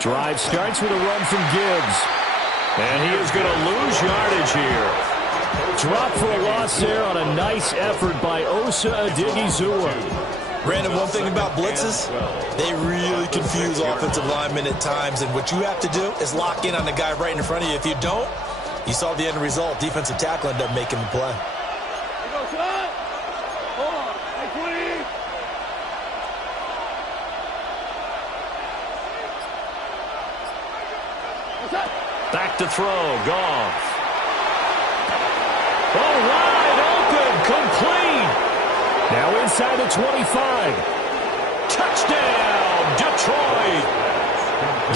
Drive starts with a run from Gibbs. And he is going to lose yardage here. Drop for a loss there on a nice effort by Osa Odighizuwa. Brandon, one thing about blitzes, they really confuse offensive linemen at times, and what you have to do is lock in on the guy right in front of you. If you don't, you saw the end result. Defensive tackle ended up making the play. Back to throw, Goff. Oh, wide open, complete. Now inside the 25. Touchdown, Detroit.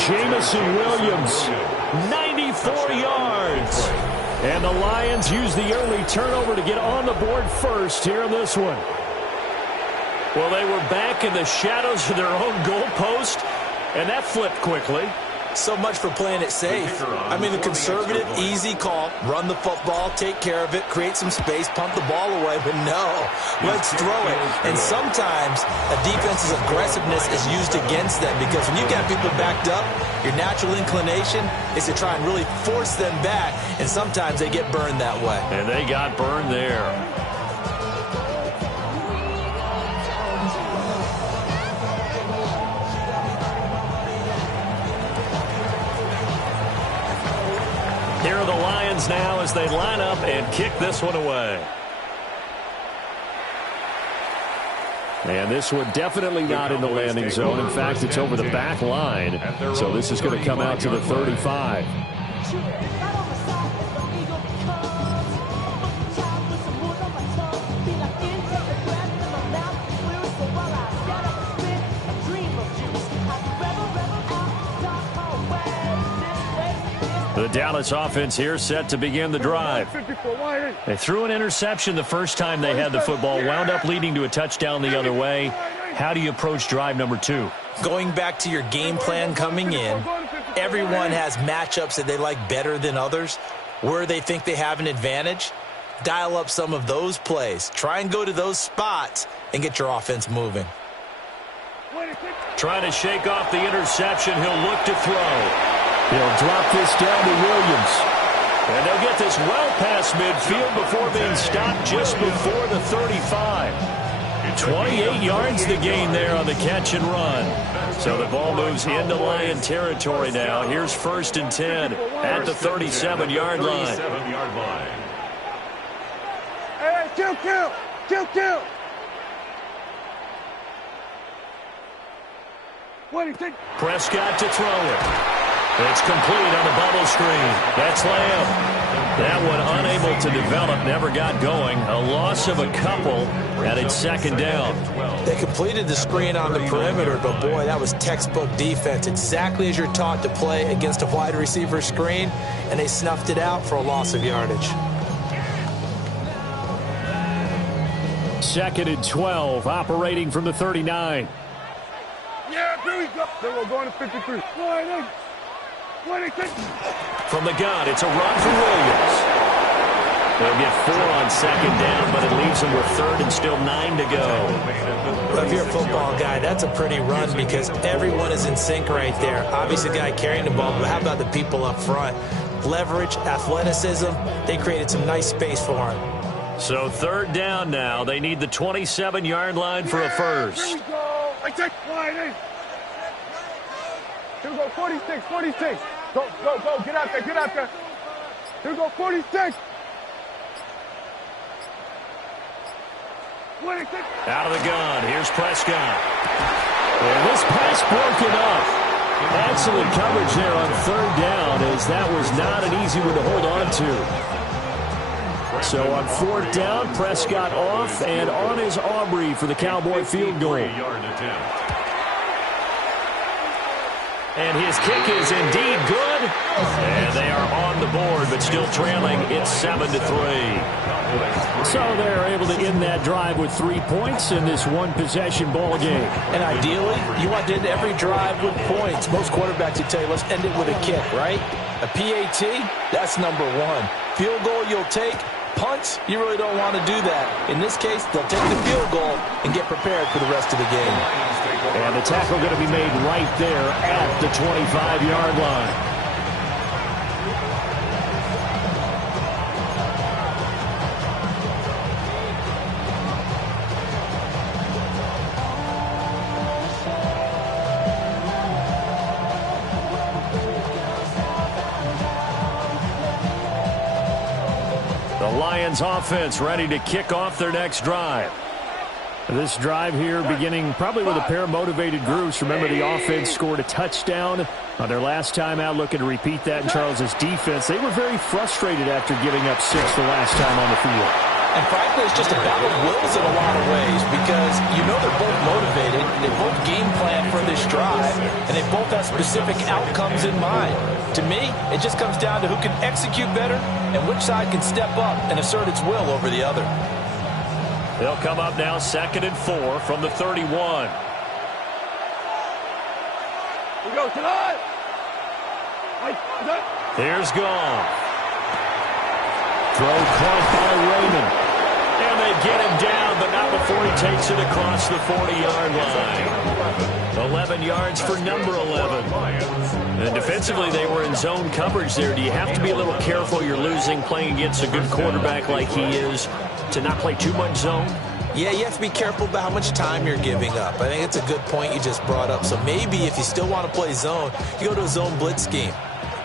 Jamison Williams, 94 yards. And the Lions use the early turnover to get on the board first here in this one. Well, they were back in the shadows of their own goalpost, and that flipped quickly. So much for playing it safe. I mean, the conservative, easy call, run the football, take care of it, create some space, pump the ball away, but no, let's throw it. And sometimes a defense's aggressiveness is used against them because when you got people backed up, your natural inclination is to try and really force them back, and sometimes they get burned that way. And they got burned there. Here are the Lions now as they line up and kick this one away. And this one definitely not in the landing zone. In fact, it's over the back line. So this is going to come out to the 35. The Dallas offense here set to begin the drive. They threw an interception the first time they had the football, wound up leading to a touchdown the other way. How do you approach drive number 2? Going back to your game plan coming in, everyone has matchups that they like better than others. Where they think they have an advantage, dial up some of those plays. Try and go to those spots and get your offense moving. Trying to shake off the interception. He'll look to throw. He'll drop this down to Williams. And they'll get this well past midfield before being stopped just before the 35. 28 yards the gain there on the catch and run. So the ball moves into Lion territory now. Here's 1st and 10 at the 37-yard line. Hey, kill. Prescott to throw it. It's complete on the bubble screen. That's Lamb. That one unable to develop, never got going. A loss of a couple, and it's 2nd down. They completed the screen on the perimeter, but boy, that was textbook defense. Exactly as you're taught to play against a wide receiver screen, and they snuffed it out for a loss of yardage. 2nd and 12, operating from the 39. Yeah, here we go. Then we're going to 53. From the gun, it's a run for Williams. They'll get 4 on 2nd down, but it leaves them with 3rd and still 9 to go. Well, if you're a football guy, that's a pretty run because everyone is in sync right there. Obviously, the guy carrying the ball, but how about the people up front? Leverage, athleticism, they created some nice space for him. So 3rd down now. They need the 27-yard line for a first. Here we go. I take line in. Here we go, 46. Go. Get out there. Here we go, 46. 26. Out of the gun. Here's Prescott. And this pass broken up. Excellent coverage there on 3rd down, as that was not an easy one to hold on to. So on 4th down, Prescott off, and on is Aubrey for the Cowboy field goal. And his kick is indeed good. And they are on the board, but still trailing. It's 7-3. So they're able to end that drive with 3 points in this one-possession ball game. And ideally, you want to end every drive with points. Most quarterbacks will tell you, let's end it with a kick, right? A PAT, that's number 1. Field goal you'll take, punts, you really don't want to do that. In this case, they'll take the field goal and get prepared for the rest of the game. And the tackle going to be made right there at the 25-yard line. The Lions offense ready to kick off their next drive. This drive here beginning probably with a pair of motivated groups. Remember, the offense scored a touchdown on their last time out, looking to repeat that in Charles's defense. They were very frustrated after giving up 6 the last time on the field. And frankly, it's just a battle of wills in a lot of ways because you know they're both motivated, they both game plan for this drive, and they both have specific outcomes in mind. To me, it just comes down to who can execute better and which side can step up and assert its will over the other. They'll come up now 2nd and 4 from the 31. We go tonight. Here's Goff. Throw caught by Raymond. And they get him down, but not before he takes it across the 40-yard line. 11 yards for number 11. And defensively, they were in zone coverage there. Do you have to be a little careful? You're losing, playing against a good quarterback like he is, to not play too much zone? Yeah, you have to be careful about how much time you're giving up. I think it's a good point you just brought up. So maybe if you still want to play zone, you go to a zone blitz scheme.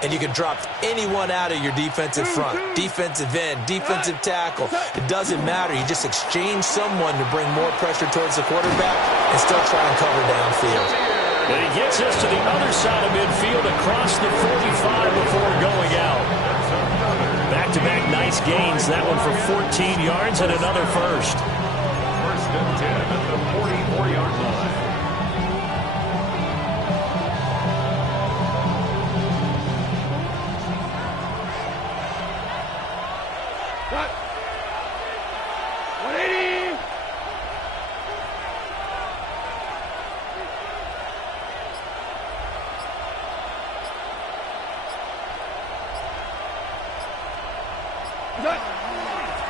And you can drop anyone out of your defensive front, defensive end, defensive tackle. It doesn't matter. You just exchange someone to bring more pressure towards the quarterback and still try and cover downfield. And he gets us to the other side of midfield across the 45 before going out. Back-to-back nice gains. That one for 14 yards and another first. 1st and 10 at the 44-yard line.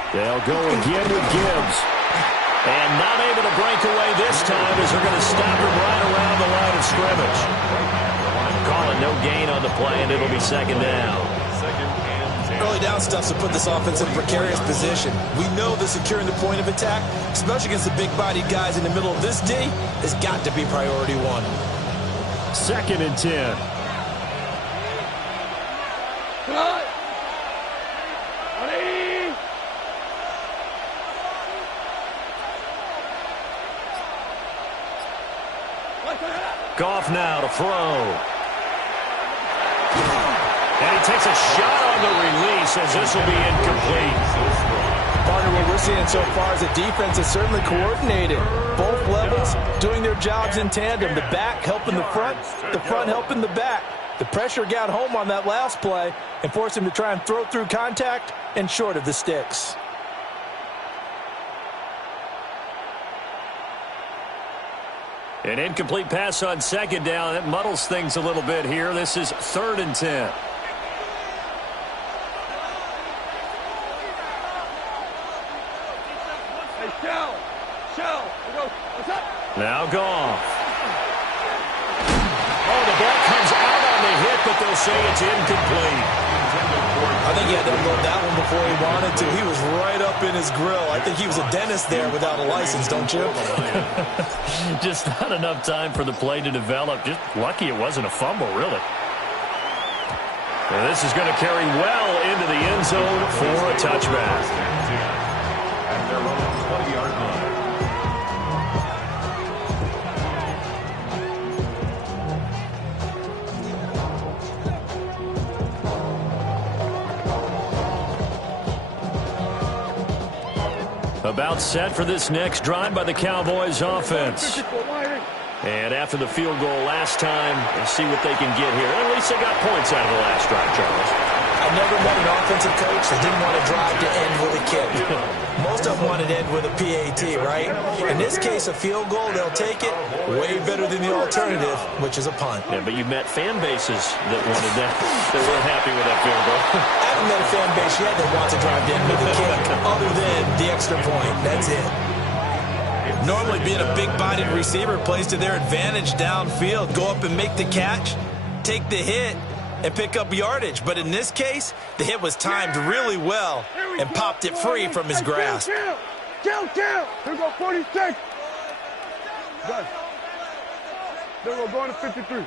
They'll go again with Gibbs. And not able to break away this time as they're going to stop him right around the line of scrimmage. Calling no gain on the play, and it'll be 2nd down. Early down stuff to put this offense in a precarious position. We know that securing the point of attack, especially against the big-bodied guys in the middle of this D, has got to be priority 1. 2nd and 10. Goff now to throw. And he takes a shot on the release as this will be incomplete. Partner, what we're seeing so far is the defense is certainly coordinated. Both levels doing their jobs in tandem. The back helping the front helping the back. The pressure got home on that last play and forced him to try and throw through contact and short of the sticks. An incomplete pass on 2nd down. That muddles things a little bit here. This is 3rd and 10. Now Goff. Oh, the ball comes out on the hit, but they'll say it's incomplete. I think he had to unload that one before he wanted to. He was right up in his grill. I think he was a dentist there without a license, don't you? Just not enough time for the play to develop. Just lucky it wasn't a fumble, really. And this is going to carry well into the end zone for a touchback. At their own 20-yard line. About set for this next drive by the Cowboys offense. And after the field goal last time, we'll see what they can get here. At least they got points out of the last drive, Charles. I I never met an offensive coach that didn't want to drive to end with a kick. Most of them want to end with a PAT, right? In this case, a field goal, they'll take it. Way better than the alternative, which is a punt. Yeah, but you met fan bases that wanted that, that weren't happy with that field goal. I haven't met a fan base yet that wants to drive to end with a kick, other than the extra point. That's it. Normally, being a big-bodied receiver plays to their advantage downfield. Go up and make the catch, take the hit, and pick up yardage. But in this case, the hit was timed really well and popped it free from his grasp. Kill! Here we go, 46. Done. Then we're going to 53.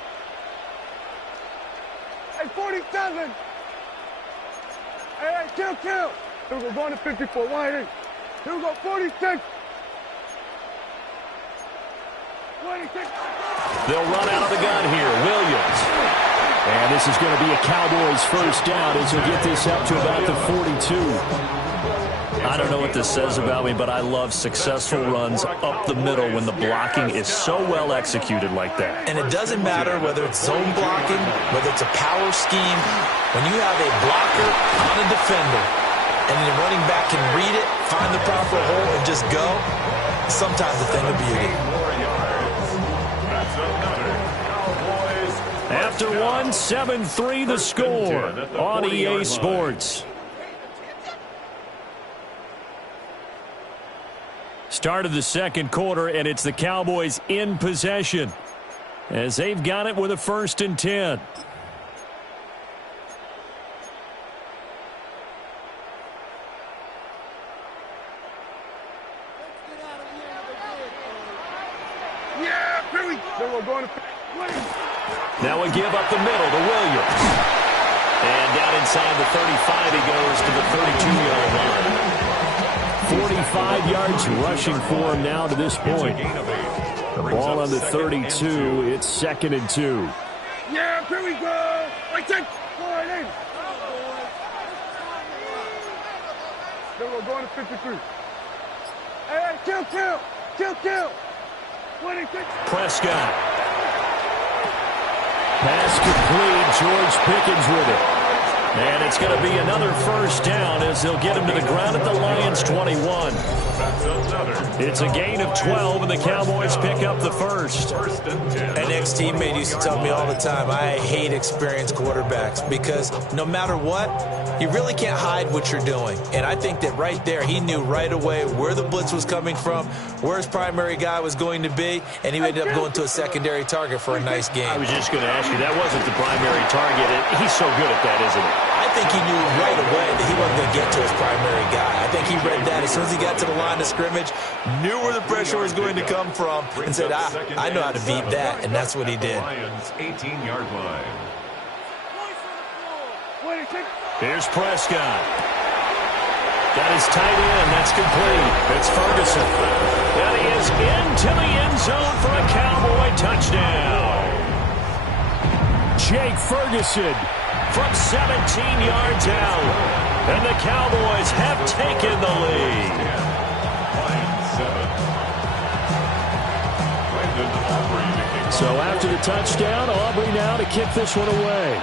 Hey, 47. Hey, kill! Here we go, going to 54. Wide in. Here we go, 46. 26. They'll run out of the gun here. Williams. And this is going to be a Cowboys first down as he'll get this up to about the 42. I don't know what this says about me, but I love successful runs up the middle when the blocking is so well executed like that. And it doesn't matter whether it's zone blocking, whether it's a power scheme. When you have a blocker on a defender and the running back can read it, find the proper hole, and just go, sometimes a thing of beauty. After one, 7-3 the score on EA Sports. Start of the second quarter, and it's the Cowboys in possession as they've got it with a 1st and 10. Yeah, Perry. Then we're going to... Now we give up the middle to Williams. And down inside the 35, he goes to the 32-yard line. 45 yards rushing for him now to this point. Ball on the 32. It's 2nd and 2. Yeah, here we go. Right there. Forward in. Then we're going to 53. Hey, kill. 26. Prescott. Pass complete. George Pickens with it. And it's going to be another first down as they'll get him to the ground at the Lions' 21. It's a gain of 12, and the Cowboys pick up the first. An ex-teammate used to tell me all the time, I hate experienced quarterbacks because no matter what, you really can't hide what you're doing. And I think that right there, he knew right away where the blitz was coming from, where his primary guy was going to be, and he ended up going to a secondary target for a nice game. I was just going to ask you, that wasn't the primary target. He's so good at that, isn't he? I think he knew right away that he wasn't going to get to his primary guy. I think he read that as soon as he got to the line of scrimmage, knew where the pressure was going to come from, and said, I know how to beat that, and that's what he did. 18-yard line. Here's Prescott. Got his tight end. That's complete. It's Ferguson. And he is into the end zone for a Cowboy touchdown. Jake Ferguson from 17 yards out. And the Cowboys have taken the lead. So after the touchdown, Aubrey now to kick this one away.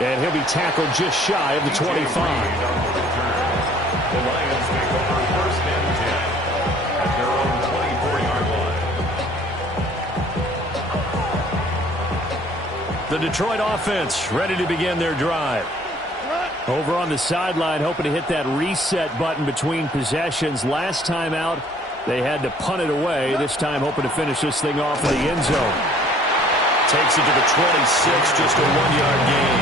And he'll be tackled just shy of the 25. The Lions take over 1st and 10 at their own 24-yard line. The Detroit offense ready to begin their drive. Over on the sideline, hoping to hit that reset button between possessions. Last time out, they had to punt it away. This time, hoping to finish this thing off in the end zone. Takes it to the 26, just a 1-yard gain.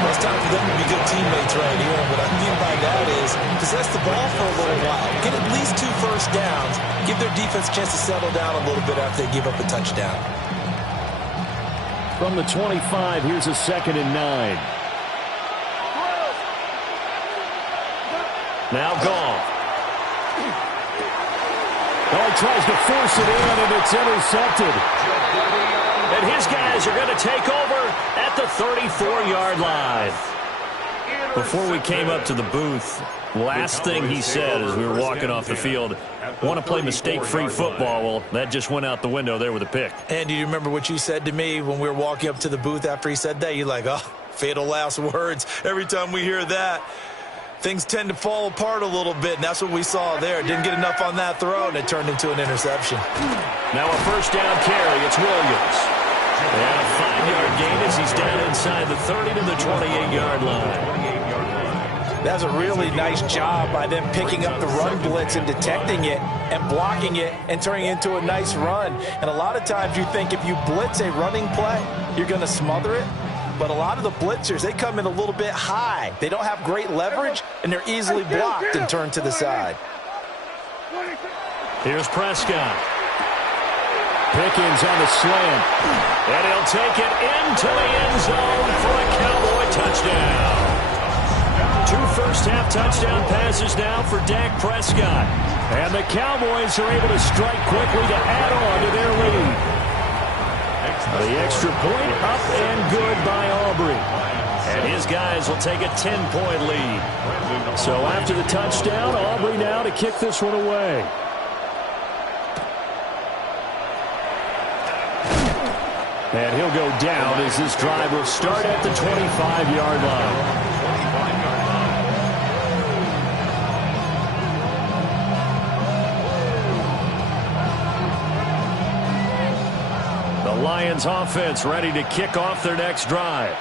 Well, it's time for them to be good teammates right here. What I mean by that is possess the ball for a little while. Get at least 2 first downs. Give their defense a chance to settle down a little bit after they give up a touchdown. From the 25, here's a 2nd and 9. Now Goff. Oh, he tries to force it in, and it's intercepted. And his guys are going to take over at the 34-yard line. Before we came up to the booth, last thing he said as we were walking off the field, want to play mistake-free football. Well, that just went out the window there with a pick. And do you remember what you said to me when we were walking up to the booth after he said that? You're like, oh, fatal last words. Every time we hear that, things tend to fall apart a little bit, and that's what we saw there. Didn't get enough on that throw, and it turned into an interception. Now a first down carry. It's Williams. And a 5-yard gain as he's down inside the 30 to the 28-yard line. That's a really nice job by them picking up the run blitz and detecting it and blocking it and turning it into a nice run. And a lot of times you think if you blitz a running play, you're going to smother it. But a lot of the blitzers, they come in a little bit high. They don't have great leverage, and they're easily blocked and turned to the side. Here's Prescott. Pickens on the slant. And he'll take it into the end zone for a Cowboy touchdown. 2 first-half touchdown passes now for Dak Prescott. And the Cowboys are able to strike quickly to add on to their lead. The extra point up and good by Aubrey. And his guys will take a 10-point lead. So after the touchdown, Aubrey now to kick this one away. And he'll go down as this drive will start at the 25-yard line. The Lions offense ready to kick off their next drive.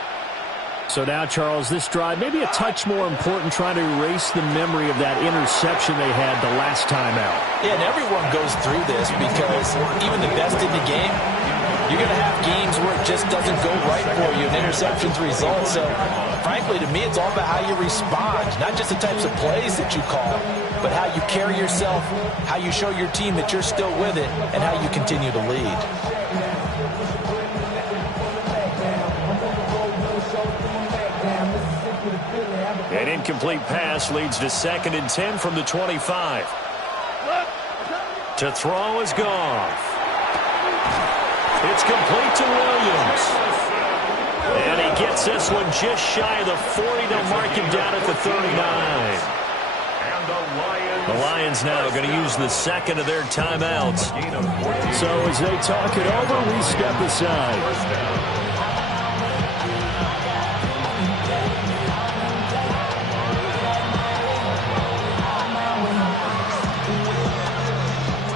So now, Charles, this drive maybe a touch more important, trying to erase the memory of that interception they had the last time out. Yeah, and everyone goes through this because even the best in the game, you're going to have games where it just doesn't go right for you and interceptions result. So, frankly, to me, it's all about how you respond, not just the types of plays that you call, but how you carry yourself, how you show your team that you're still with it, and how you continue to lead. An incomplete pass leads to 2nd and 10 from the 25. To throw is Goff. It's complete to Williams. And he gets this one just shy of the 40. They'll mark him down at the 39. The Lions now going to use the second of their timeouts. So as they talk it over, we step aside.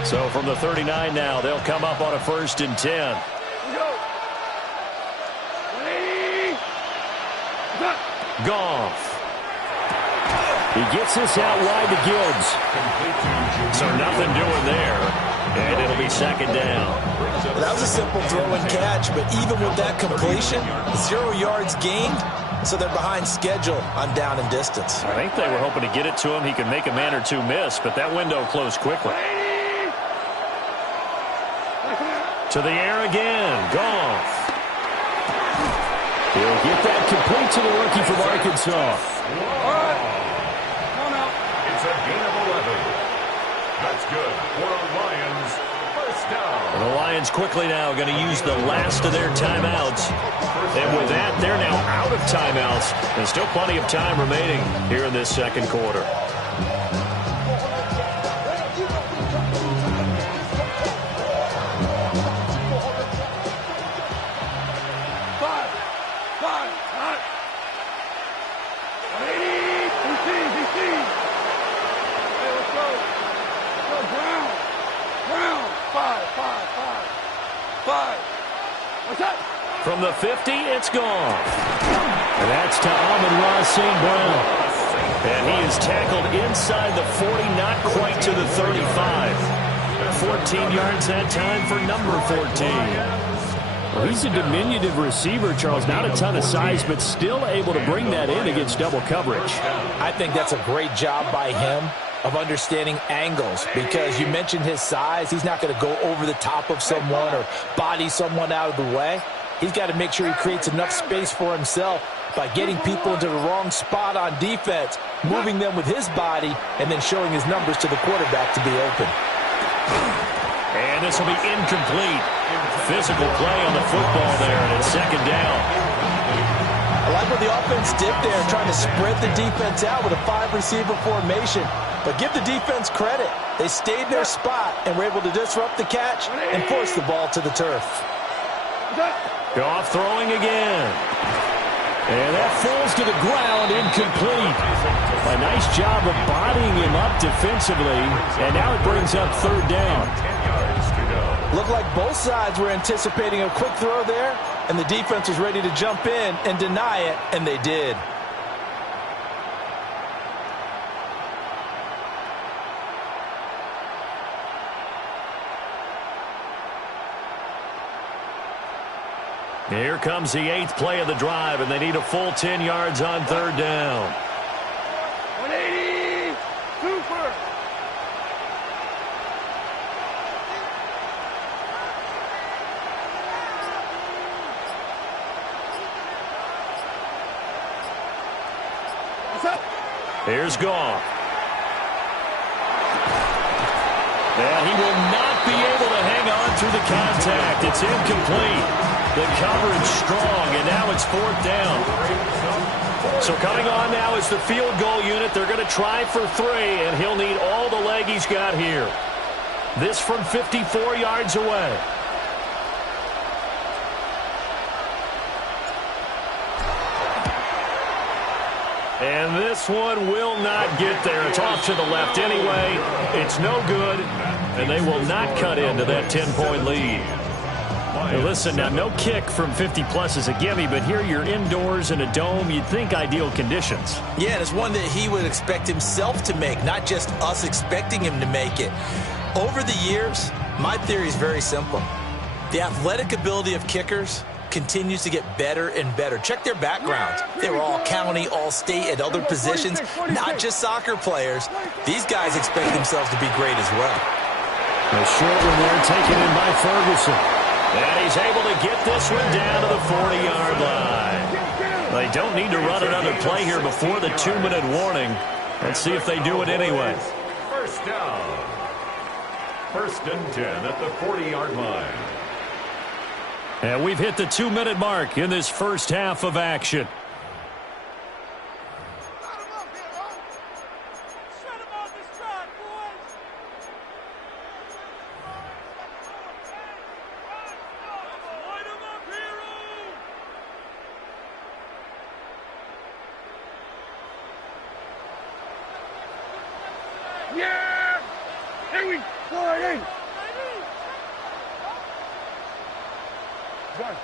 So from the 39 now, they'll come up on a 1st and 10. Goff. He gets this out wide to Gibbs. So nothing doing there. And it'll be 2nd down. Well, that was a simple throw and catch, but even with that completion, 0 yards gained, so they're behind schedule on down and distance. I think they were hoping to get it to him. He could make a man or two miss, but that window closed quickly. To the air again. Goff. He'll get that complete to the rookie from Arkansas. It's a gain of 11. That's good for the Lions. First down. And the Lions quickly now going to use the last of their timeouts. And with that, they're now out of timeouts. There's still plenty of time remaining here in this 2nd quarter. From the 50, it's gone. And that's to Amon-Ra St. Brown. And he is tackled inside the 40, not quite to the 35. 14 yards that time for number 14. Well, he's a diminutive receiver, Charles. Not a ton of size, but still able to bring that in against double coverage. I think that's a great job by him of understanding angles, because you mentioned his size. He's not going to go over the top of someone or body someone out of the way. He's got to make sure he creates enough space for himself by getting people into the wrong spot on defense, moving them with his body, and then showing his numbers to the quarterback to be open. And this will be incomplete. Physical play on the football there, and it's 2nd down. A like what the offense did there, trying to spread the defense out with a 5-receiver formation. But give the defense credit. They stayed in their spot and were able to disrupt the catch and force the ball to the turf. Goff throwing again. And that falls to the ground, incomplete. A nice job of bodying him up defensively, and now it brings up third down. 10 yards to go. Looked like both sides were anticipating a quick throw there, and the defense was ready to jump in and deny it, and they did. Here comes the 8th play of the drive, and they need a full 10 yards on third down. 180, super. What's up? Here's Goff. And he will not be able to hang on through the contact. It's incomplete. The coverage strong, and now it's fourth down. So coming on now is the field goal unit. They're going to try for 3, and he'll need all the leg he's got here. This from 54 yards away. And this one will not get there. It's off to the left anyway. It's no good, and they will not cut into that 10-point lead. Now listen, now no kick from 50-plus is a gimme, but here you're indoors in a dome. You'd think ideal conditions. Yeah, and it's one that he would expect himself to make, not just us expecting him to make it. Over the years, my theory is very simple. The athletic ability of kickers continues to get better and better. Check their backgrounds. They were all county, all state, at other positions, not just soccer players. These guys expect themselves to be great as well. A short one there taken in by Ferguson. And he's able to get this one down to the 40-yard line. They don't need to run another play here before the 2-minute warning. Let's see if they do it anyway. First down. First and 10 at the 40-yard line. And we've hit the 2-minute mark in this first half of action. Yeah! Here we go in. Done.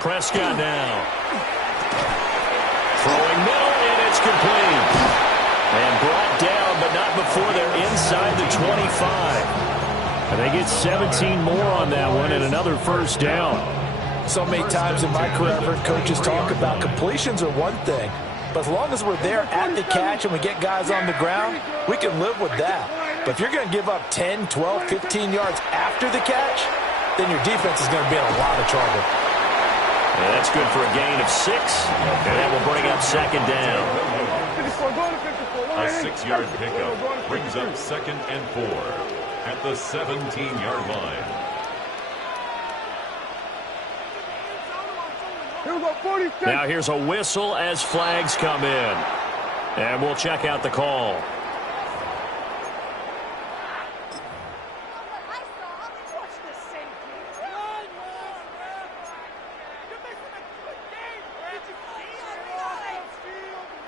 Prescott now. Throwing middle, and it's complete. And brought down, but not before they're inside the 25. And they get 17 more on that one and another first down. So many times in my career, I've heard coaches talk about completions are one thing, but as long as we're there at the catch and we get guys on the ground, we can live with that. But if you're going to give up 10, 12, 15 yards after the catch, then your defense is going to be in a lot of trouble. And that's good for a gain of 6, and that will bring up second down. A 6-yard pickup brings up 2nd and 4 at the 17-yard line. Here we go, 46. Now here's a whistle as flags come in. And we'll check out the call.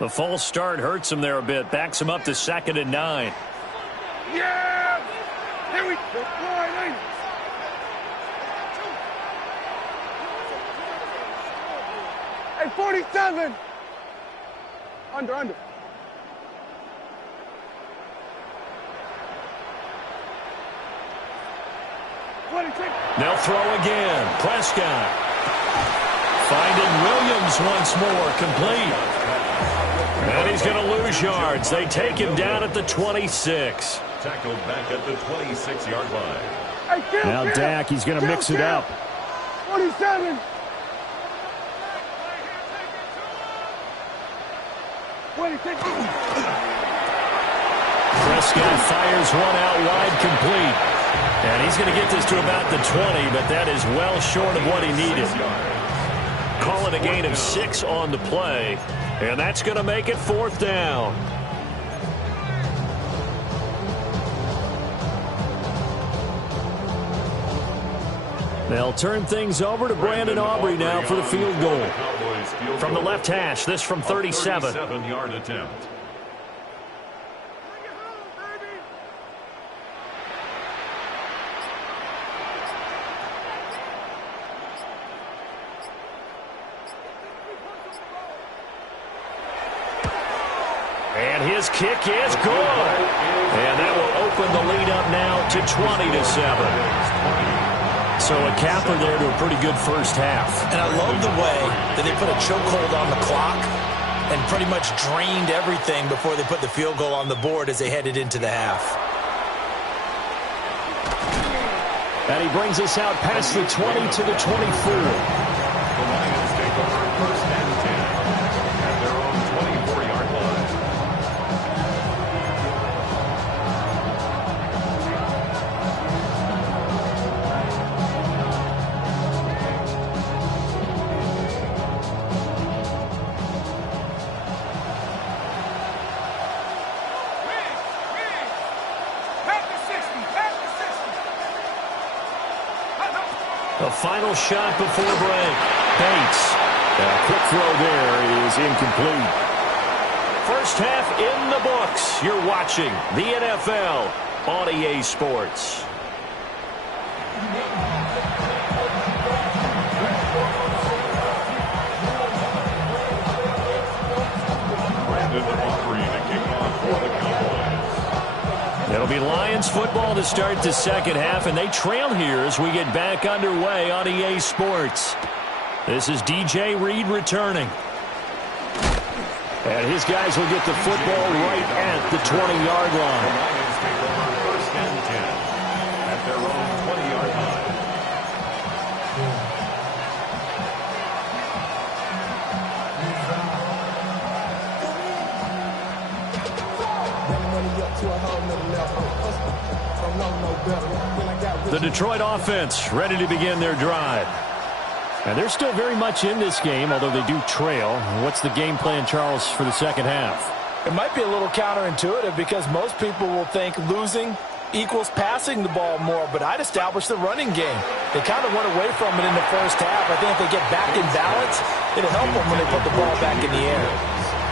The false start hurts him there a bit. Backs him up to 2nd and 9. Yeah! Here we go, flying in. Hey, 47. Under. They'll throw again. Prescott. Finding Williams once more. Complete. And he's going to lose yards. They take him down at the 26. Tackled back at the 26-yard line. Hey, now Dak, he's going to mix it up. 47. 26. guy fires one out wide, complete. And he's going to get this to about the 20, but that is well short of what he needed. Call it a gain of 6 on the play, and that's going to make it 4th down. They'll turn things over to Brandon Aubrey now for the field goal. From the left hash, this from 37. 37-yard attempt. And his kick is good. And that will open the lead up now to 20-7. So a capper there to a pretty good first half. And I love the way that they put a chokehold on the clock and pretty much drained everything before they put the field goal on the board as they headed into the half. And he brings us out past the 20 to the 24. The Lions take over 1st and 10 at their own 24-yard line. The final shot before break. Bates. A quick throw there is incomplete. First half in the books. You're watching the NFL on EA Sports. It'll be Lions football to start the second half, and they trail here as we get back underway on EA Sports. This is DJ Reed returning. And his guys will get the football right at the 20-yard line. The Lions take over 1st and 10 at their own 20-yard line. The Detroit offense ready to begin their drive. And they're still very much in this game, although they do trail. What's the game plan, Charles, for the second half? It might be a little counterintuitive because most people will think losing equals passing the ball more, but I'd establish the running game. They kind of went away from it in the first half. I think if they get back in balance, it'll help them when they put the ball back in the air.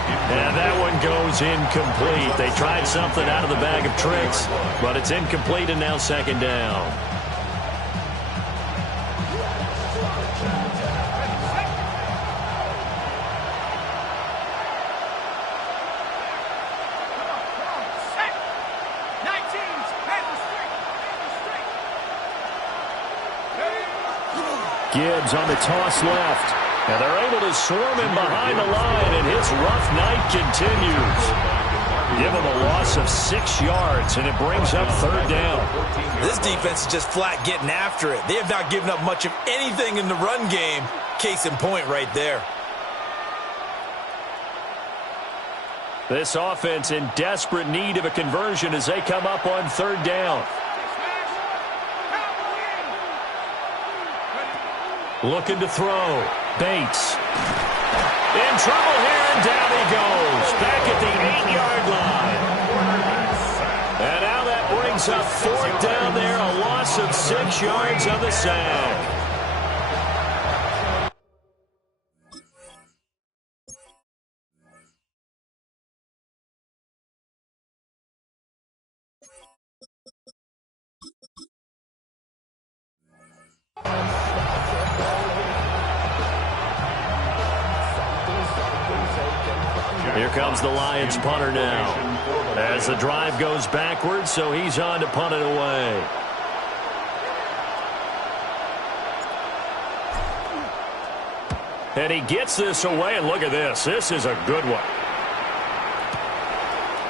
And that one goes incomplete. They tried something out of the bag of tricks, but it's incomplete and now second down. Gibbs on the toss left. And they're able to swarm him behind the line, and his rough night continues. Give him a loss of 6 yards, and it brings up third down. This defense is just flat getting after it. They have not given up much of anything in the run game. Case in point right there. This offense in desperate need of a conversion as they come up on third down. Looking to throw. Bates. In trouble here, and down he goes. Back at the 8-yard line. And now that brings up fourth down there. A loss of 6 yards on the sack. Here comes the Lions punter now. As the drive goes backwards, so he's on to punt it away. And he gets this away, and look at this. This is a good one.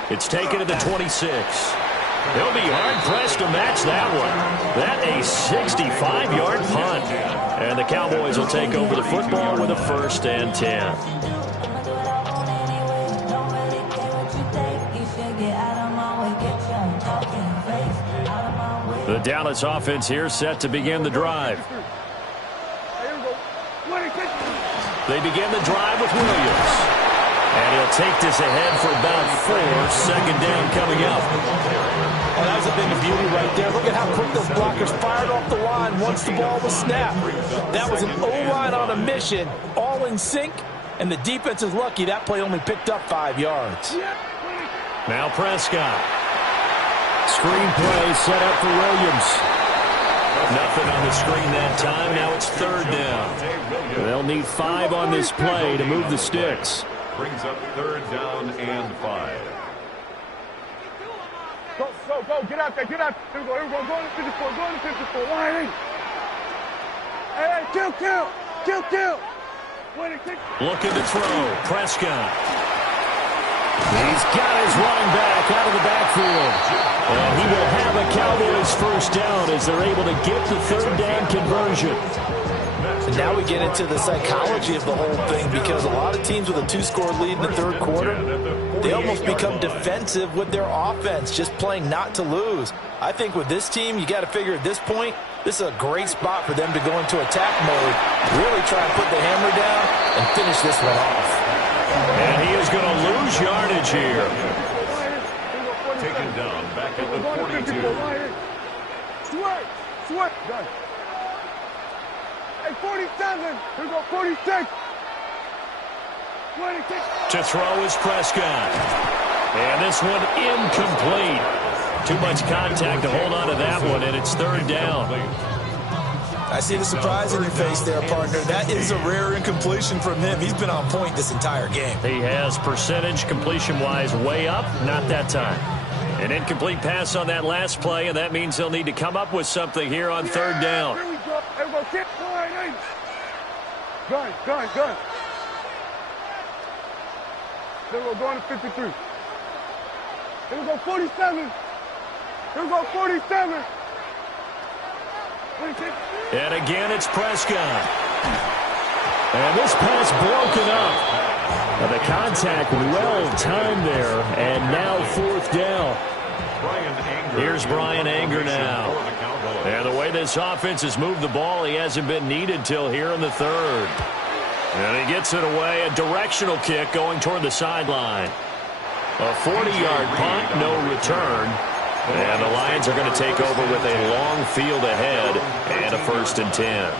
It's taken to the 26. They'll be hard-pressed to match that one. That a 65-yard punt. And the Cowboys will take over the football with a 1st and 10. The Dallas offense here set to begin the drive. They begin the drive with Williams. And he'll take this ahead for about 4. Second down coming up. And that was a bit of beauty right there. Look at how quick those blockers fired off the line once the ball was snapped. That was an O-line on a mission, all in sync, and the defense is lucky that play only picked up 5 yards. Now Prescott. Screen play set up for Williams. Nothing on the screen that time. Now it's third down. They'll need 5 on this play to move the sticks. Brings up third down and 5. Go, get out there, get out there. Here we go, go to 54, go to 54, line in. Hey, kill. Looking to throw, Prescott. He's got his running back out of the backfield. And he will have a Cowboys first down as they're able to get the third down conversion. And now we get into the psychology of the whole thing, because a lot of teams with a 2-score lead in the third quarter, they almost become defensive with their offense, just playing not to lose. I think with this team, you got to figure at this point, this is a great spot for them to go into attack mode, really try and put the hammer down and finish this one off. And he is going to lose yardage here. Taken down back at the 42. Sweat. Done. Hey, 47. Here we go, 46. 26. To throw is Prescott. And this one incomplete. Too much contact to hold on to that one, and it's third down. I see the surprise in your face there, partner. That is a rare incompletion from him. He's been on point this entire game. He has percentage completion-wise way up, not that time. An incomplete pass on that last play, and that means he'll need to come up with something here on third down. Here we go. Everybody get line in. Gun. Then we're going to 53. Here we go, 47. Here we go, 47. 26. And again, it's Prescott. And this pass broken up. Now the contact well-timed there, and now fourth down. Here's Brian Anger now. And the way this offense has moved the ball, he hasn't been needed till here in the third. And he gets it away, a directional kick going toward the sideline. A 40-yard punt, no return. And the Lions are going to take over with a long field ahead and a 1st and 10.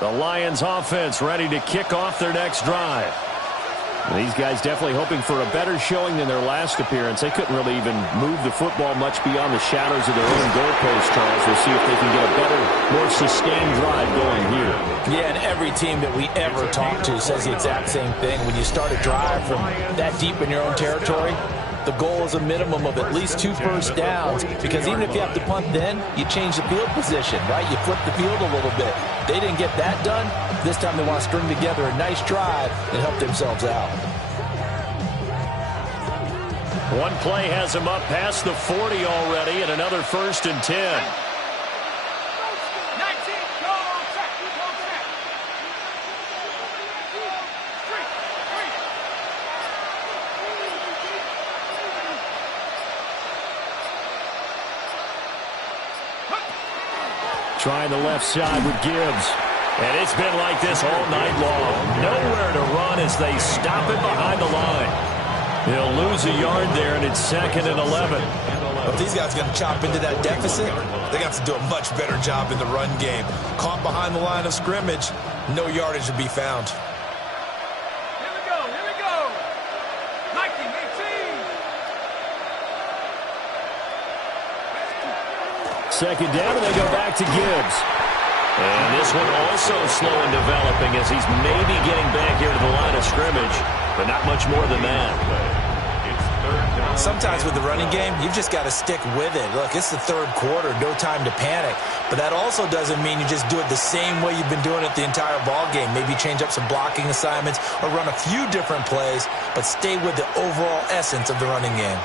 The Lions offense ready to kick off their next drive. These guys definitely hoping for a better showing than their last appearance. They couldn't really even move the football much beyond the shadows of their own goalpost, Charles. We'll see if they can get a better, more sustained drive going here. Yeah, and every team that we ever talk to says the exact same thing. When you start a drive from that deep in your own territory, the goal is a minimum of at least 2 first downs, because even if you have to punt then, you change the field position, right? You flip the field a little bit. They didn't get that done. This time they want to string together a nice drive and help themselves out. One play has them up past the 40 already, and another 1st and 10. Trying the left side with Gibbs. And it's been like this all night long. Nowhere to run as they stop it behind the line. He'll lose a yard there, and it's 2nd and 11. If these guys are going to chop into that deficit, they got to do a much better job in the run game. Caught behind the line of scrimmage, no yardage to be found. Here we go. 1918. 2nd down, and they go back to Gibbs. And this one also slow in developing as he's maybe getting back here to the line of scrimmage, but not much more than that. Sometimes with the running game, you've just got to stick with it. Look, it's the third quarter, no time to panic. But that also doesn't mean you just do it the same way you've been doing it the entire ball game. Maybe change up some blocking assignments or run a few different plays, but stay with the overall essence of the running game.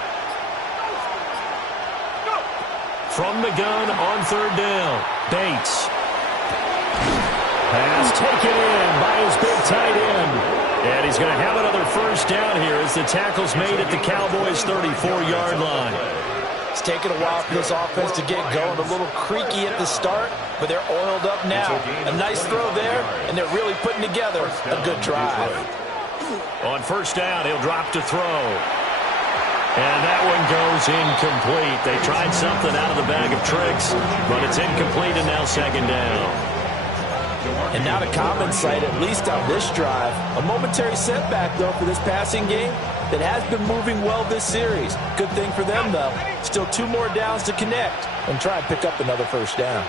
From the gun on 3rd down, Bates. Pass taken in by his big tight end. And he's going to have another first down here as the tackle's made at the Cowboys' 34-yard line. It's taken a while for this offense to get going. A little creaky at the start, but they're oiled up now. A nice throw there, and they're really putting together a good drive. On first down, he'll drop to throw. And that one goes incomplete. They tried something out of the bag of tricks, but it's incomplete and now second down. And not a common sight, at least on this drive. A momentary setback, though, for this passing game that has been moving well this series. Good thing for them, though. Still 2 more downs to connect and try and pick up another first down.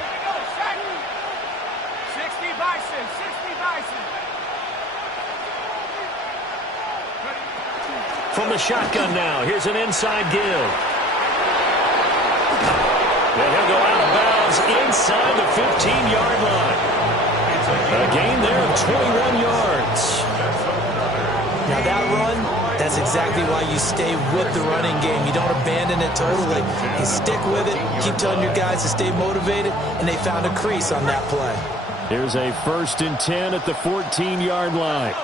60 Bison, 60 Bison. From the shotgun now, here's an inside give. And he'll go out of bounds inside the 15-yard line. A gain there of 21 yards. Now that run, that's exactly why you stay with the running game. You don't abandon it totally. You stick with it, keep telling your guys to stay motivated, and they found a crease on that play. Here's a 1st and 10 at the 14-yard line.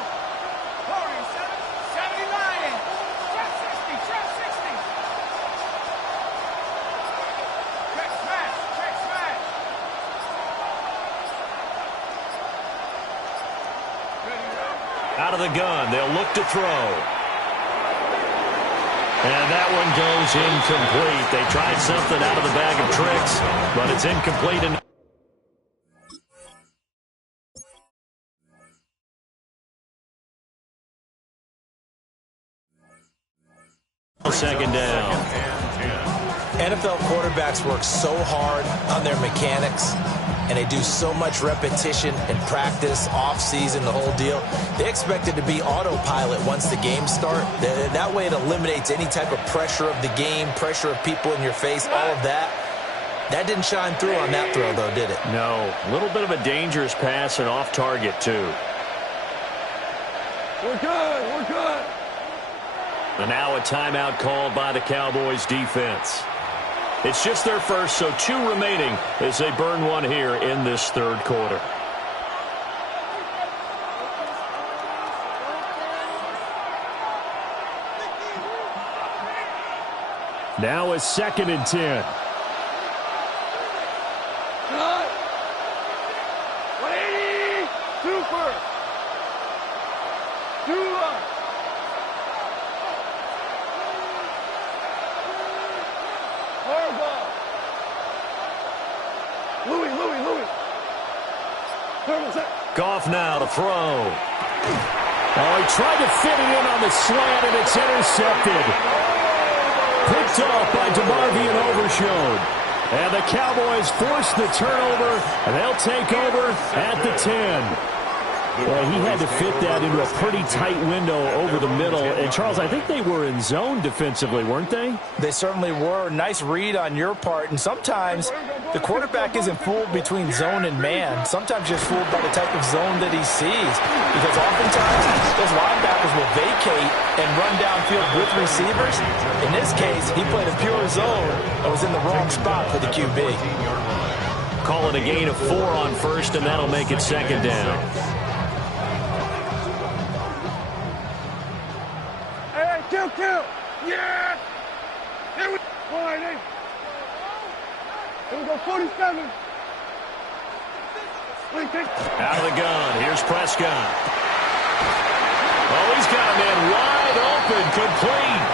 Out of the gun, they'll look to throw. And that one goes incomplete. They tried something out of the bag of tricks, but it's incomplete. Second down. NFL quarterbacks work so hard on their mechanics, and they do so much repetition and practice, off-season, the whole deal. They expect it to be autopilot once the games start. That way it eliminates any type of pressure of the game, pressure of people in your face, all of that. That didn't shine through on that throw, though, did it? No. A little bit of a dangerous pass and off target, too. We're good, we're good. And now a timeout called by the Cowboys defense. It's just their first, so 2 remaining as they burn one here in this 3rd quarter. Now a 2nd and 10. Cut. 180. Super. 2 up. Hard ball. Louis. Goff now to throw. Oh, he tried to fit it in on the slant, and it's intercepted. Picked off by DeMarvion Overshown. And the Cowboys force the turnover, and they'll take over at the 10. Well, he had to fit that into a pretty tight window over the middle. And, Charles, I think they were in zone defensively, weren't they? They certainly were. Nice read on your part. And sometimes the quarterback isn't fooled between zone and man. Sometimes just fooled by the type of zone that he sees. Because oftentimes those linebackers will vacate and run downfield with receivers. In this case, he played a pure zone and was in the wrong spot for the QB. Call it a gain of 4 on first, and that'll make it 2nd down. Kill. Yeah. Here we go. Here we go, 47. Out of the gun. Here's Prescott. Oh, he's got a man wide open, complete.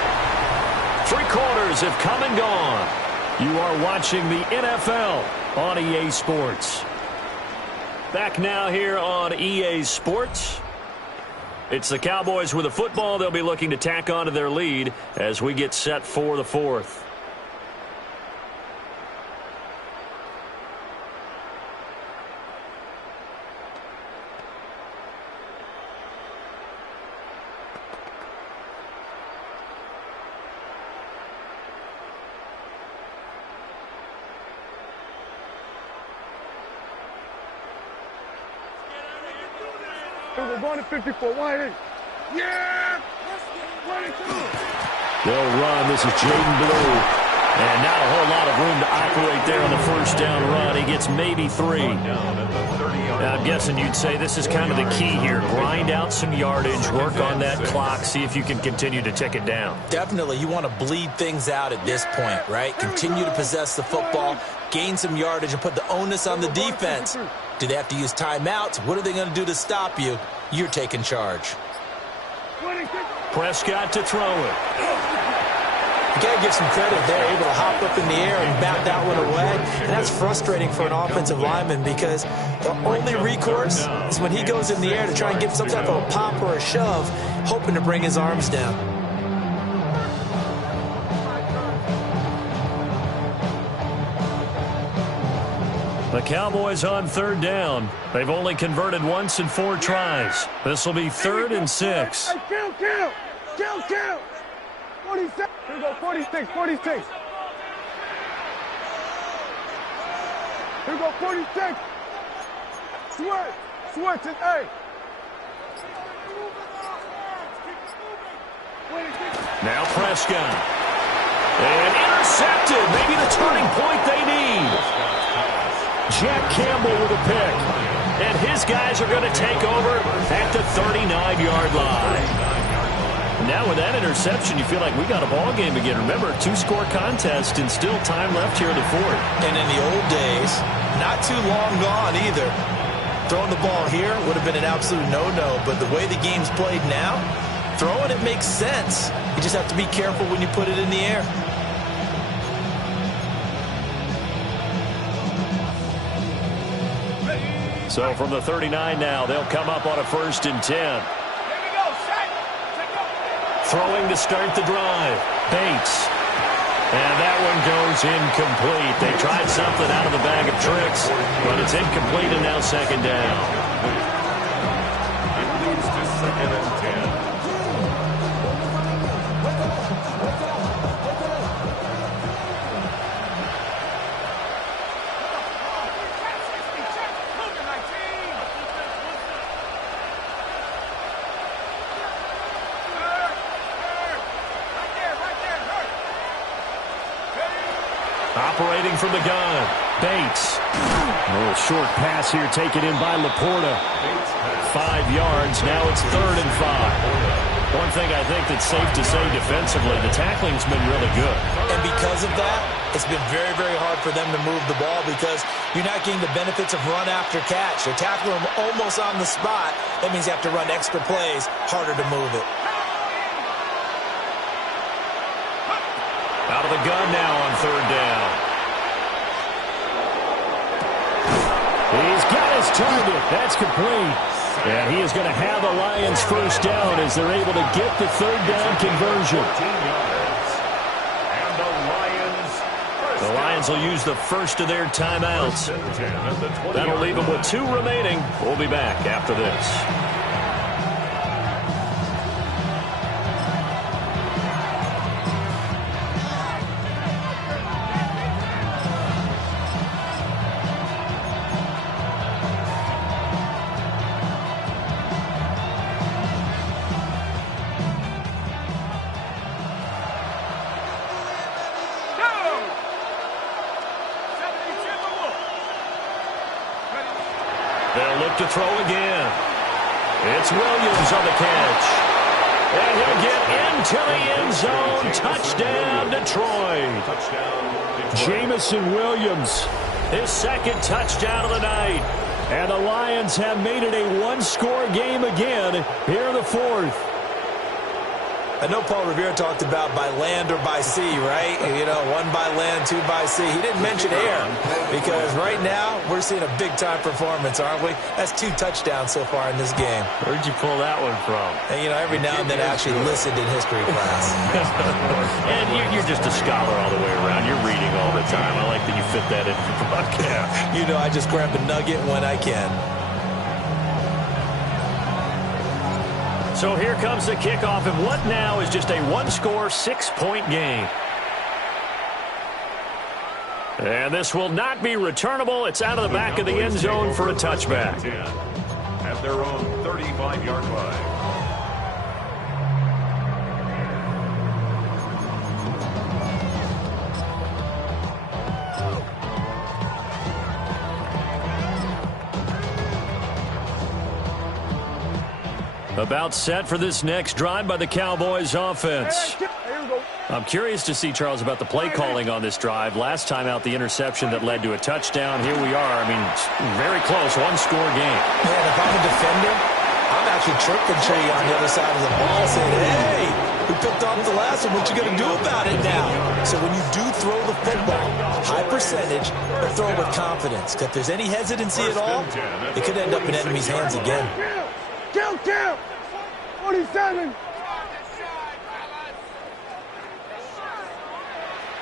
3 quarters have come and gone. You are watching the NFL on EA Sports. Back now here on EA Sports. It's the Cowboys with a football. They'll be looking to tack on to their lead as we get set for the 4th. We're going to 54. Wide. Yeah. 22. They'll run. This is Jaden Blue. And not a whole lot of room to operate there on the first down run. He gets maybe 3. Down at the 30-yard I'm guessing you'd say this is kind of the key here. Grind out some yardage, work on that clock, see if you can continue to tick it down. Definitely. You want to bleed things out at this point, right? Continue to possess the football, gain some yardage, and put the onus on the defense. Do they have to use timeouts? What are they going to do to stop you? You're taking charge. Prescott to throw it. You got to give some credit. They're able to hop up in the air and bat that one away. And that's frustrating for an offensive lineman because the only recourse is when he goes in the air to try and give some type of a pop or a shove, hoping to bring his arms down. The Cowboys on third down. They've only converted once in 4 tries. This will be 3rd and 6. Hey, count. 46. Here we go, 46. Here we go, 46. Switch it, hey. Now Prescott. And intercepted. Maybe the turning point they need. Jack Campbell with a pick. And his guys are going to take over at the 39-yard line. Now with that interception, you feel like we got a ball game again. Remember, 2-score contest and still time left here in the 4th. And in the old days, not too long gone either. Throwing the ball here would have been an absolute no-no, but the way the game's played now, throwing it makes sense. You just have to be careful when you put it in the air. So from the 39 now, they'll come up on a 1st and 10. Throwing to start the drive. Bates. And that one goes incomplete. They tried something out of the bag of tricks, but it's incomplete and now 2nd down. It leads to 2nd and 10. Operating from the gun. Bates. A little short pass here taken in by Laporta. 5 yards. Now it's 3rd and 5. One thing I think that's safe to say defensively, the tackling's been really good. And because of that, it's been very, very hard for them to move the ball because you're not getting the benefits of run after catch. They're tackling them almost on the spot. That means you have to run extra plays, harder to move it. Out of the gun now on 3rd down. He's got his target. That's complete. And he is going to have the Lions 1st down as they're able to get the 3rd down conversion. And The Lions will use the first of their timeouts. That'll leave them with 2 remaining. We'll be back after this. They'll look to throw again. It's Williams on the catch. And he'll get into the end zone. Touchdown, Detroit. Jamison Williams, his 2nd touchdown of the night. And the Lions have made it a 1-score game again here in the 4th. I know Paul Revere talked about by land or by sea, right? You know, 1 by land, 2 by sea. He didn't mention air because right now we're seeing a big-time performance, aren't we? That's 2 touchdowns so far in this game. Where'd you pull that one from? And, you know, every now and then I actually listened in history class. And you're just a scholar all the way around. You're reading all the time. I like that you fit that into the broadcast. You know, I just grab a nugget when I can. So here comes the kickoff, and what now is just a 1-score, 6-point game. And this will not be returnable. It's out of the back of the end zone for a touchback. At their own 35-yard line. About set for this next drive by the Cowboys offense. I'm curious to see, Charles, about the play calling on this drive. Last time out, the interception that led to a touchdown. Here we are. I mean, very close, one-score game. Man, if I'm a defender, I'm actually chirping Tree on the other side of the ball saying, hey, we picked off the last one. What you going to do about it now? So when you do throw the football, high percentage, but throw it with confidence. If there's any hesitancy at all, it could end up in enemy's hands again. Count! 47!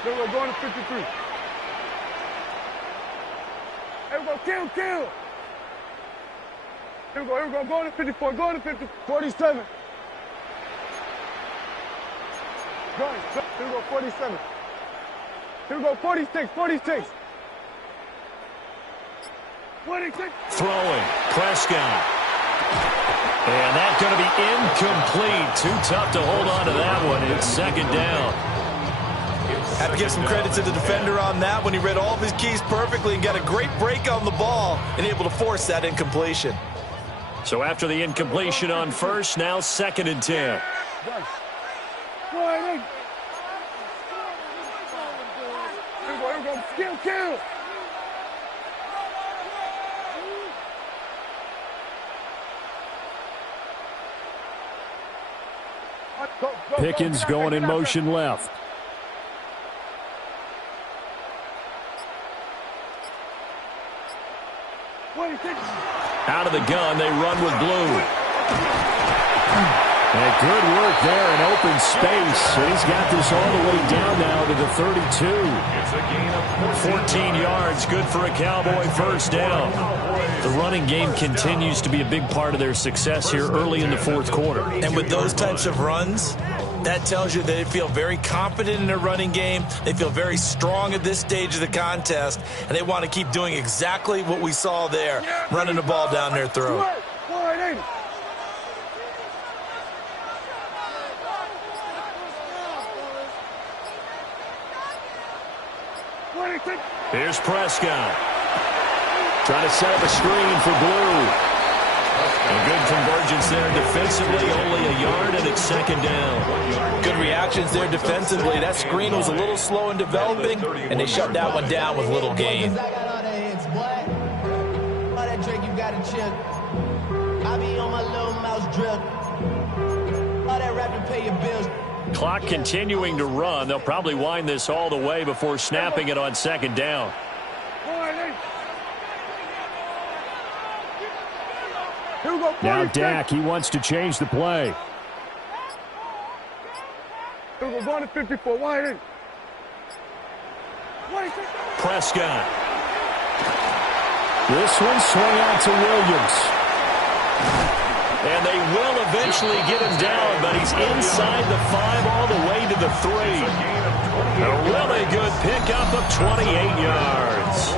There we go, going to 53. Here we go, kill! Here we go, going to 54, going to 50, 47. Going, here we go, 47. Here we go, 46. 46. Throwing, Prescott. And that's going to be incomplete. Too tough to hold on to that one. It's second down. Have to give some credit to the defender on that when he read all of his keys perfectly and got a great break on the ball and able to force that incompletion. So after the incompletion on first, now 2nd and 10. Kill! Pickens going in motion left. Out of the gun, they run with blue. And good work there in open space. So he's got this all the way down now to the 32. It's a gain of 14 yards, good for a Cowboy first down. The running game continues to be a big part of their success here early in the fourth quarter. And with those types of runs, that tells you they feel very confident in their running game. They feel very strong at this stage of the contest, and they want to keep doing exactly what we saw there, running the ball down their throat. Here's Prescott. Trying to set up a screen for Blue. A good convergence there defensively, only a yard, and it's second down. Good reactions there defensively. That screen was a little slow in developing, and they shut that one down with little gain. Clock continuing to run. They'll probably wind this all the way before snapping it on second down. Now Dak, he wants to change the play. We're going to 54, wide in. Prescott. This one swung out to Williams. And they will eventually get him down, but he's inside the 5 all the way to the 3. A really good pickup of 28 yards.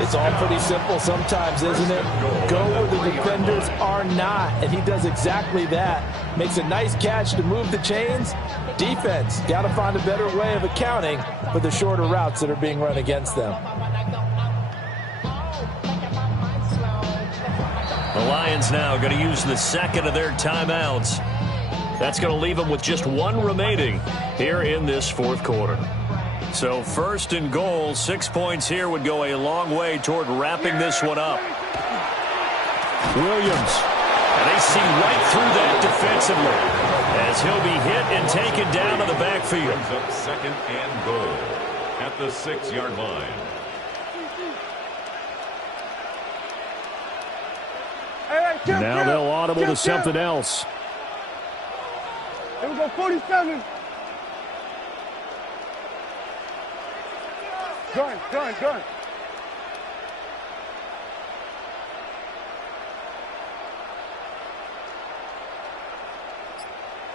It's all pretty simple sometimes, isn't it? Go where the defenders are not, and he does exactly that. Makes a nice catch to move the chains. Defense, got to find a better way of accounting for the shorter routes that are being run against them. The Lions now going to use the second of their timeouts. That's going to leave them with just one remaining here in this fourth quarter. So first and goal, 6 points here would go a long way toward wrapping this one up. Williams. And they see right through that defensively as he'll be hit and taken down to the backfield. Brings up second and goal at the 6-yard line. Now they'll audible to something else. Here we go, 47. Gun.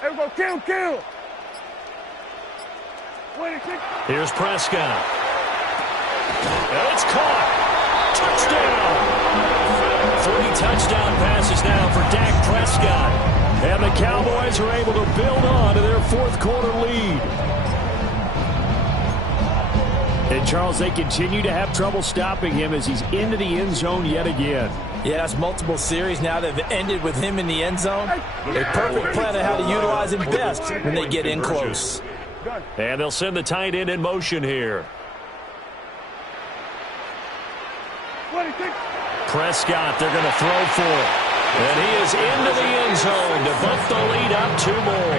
Here we go, kill. Here's Prescott. And it's caught. Touchdown. 3 touchdown passes now for Dak Prescott. And the Cowboys are able to build on to their fourth quarter lead. And Charles, they continue to have trouble stopping him as he's into the end zone yet again. Yeah, it's multiple series now that have ended with him in the end zone. A perfect plan of how to utilize him best when they get in close. And they'll send the tight end in motion here. Prescott, they're going to throw for it. And he is into the end zone to bump the lead up 2 more.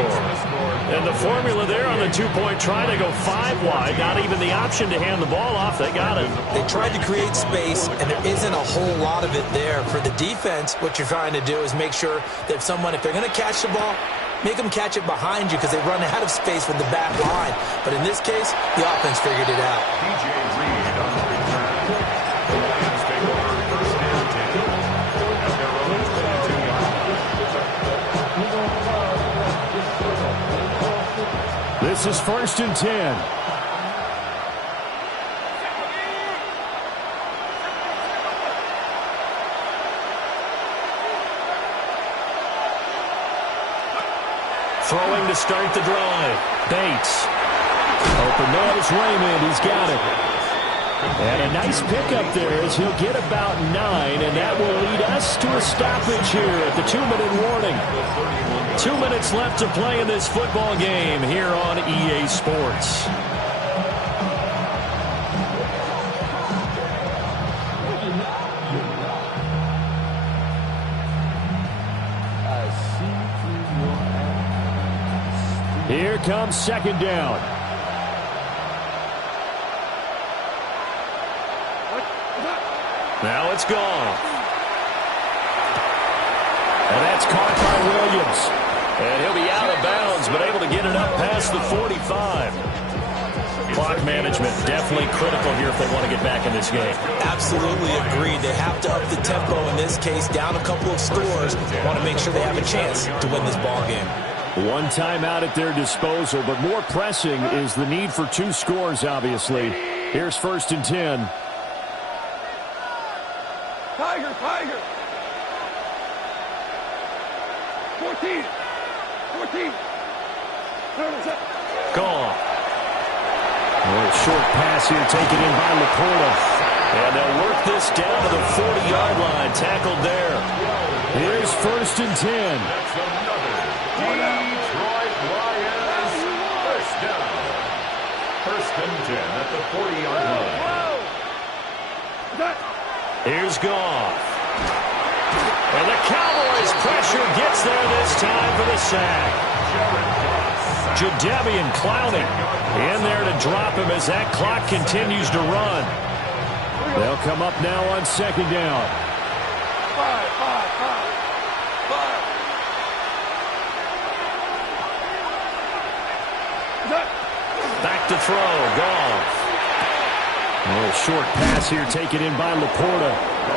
And the formula there on the two-point try to go 5 wide. Not even the option to hand the ball off. They got it. They tried to create space, and there isn't a whole lot of it there. For the defense, what you're trying to do is make sure that if they're going to catch the ball, make them catch it behind you because they run out of space with the back line. But in this case, the offense figured it out. DJ Reed on the return. The Lions take over 1st and 10 at their own 22-yard line. This is 1st and 10. Throwing to start the drive. Bates. Open man is Raymond. He's got it. And a nice pickup there as he'll get about 9, and that will lead us to a stoppage here at the 2-minute warning. 2 minutes left to play in this football game here on EA Sports. Here comes 2nd down. Now it's gone. And that's caught by Williams. And he'll be out of bounds, but able to get it up past the 45. Clock management definitely critical here if they want to get back in this game. Absolutely agreed. They have to up the tempo in this case, down a couple of scores. Want to make sure they have a chance to win this ball game. 1 timeout at their disposal, but more pressing is the need for 2 scores, obviously. Here's 1st and 10. Tiger, Tiger. 14. 14. Gone. A short pass here taken in by Laporta. And they'll work this down to the 40-yard line. Tackled there. Here's 1st and 10. That's another Detroit Lions first down. 1st and 10 at the 40-yard line. Here's Goff. And the Cowboys' pressure gets there this time for the sack. Jadeveon Clowney in there to drop him as that clock continues to run. They'll come up now on 2nd down. 5. Back to throw. Goff. A short pass here taken in by Laporta.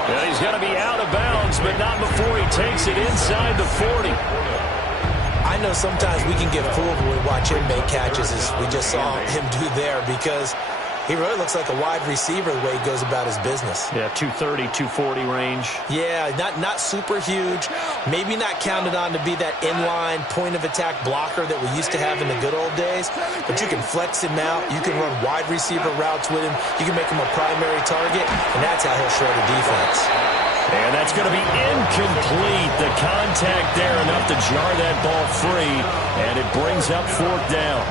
Yeah, he's got to be out of bounds, but not before he takes it inside the 40. I know sometimes we can get fooled when we watch him make catches, as we just saw him do there, because he really looks like a wide receiver the way he goes about his business. Yeah, 230, 240 range. Yeah, not super huge. Maybe not counted on to be that inline point-of-attack blocker that we used to have in the good old days, but you can flex him out. You can run wide receiver routes with him. You can make him a primary target, and that's how he'll shred a defense. And that's going to be incomplete. The contact there enough to jar that ball free, and it brings up 4th down.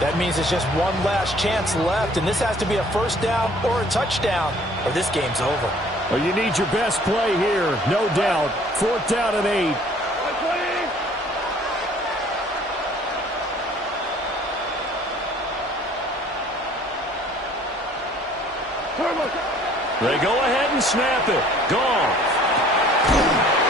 That means it's just one last chance left, and this has to be a 1st down or a touchdown, or this game's over. Well, you need your best play here, no doubt. 4th down and 8. They go ahead and snap it. Gone.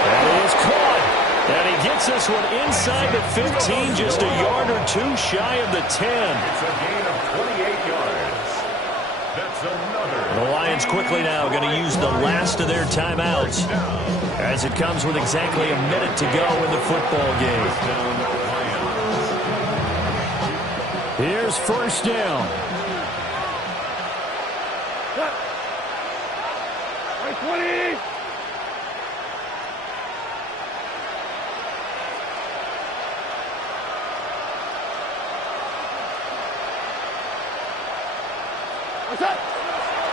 That is caught. And he gets this one inside the 15, just a yard or 2 shy of the 10. It's a gain of 28 yards. That's another. The Lions quickly now going to use the last of their timeouts as it comes with exactly a minute to go in the football game. Here's 1st down. 20.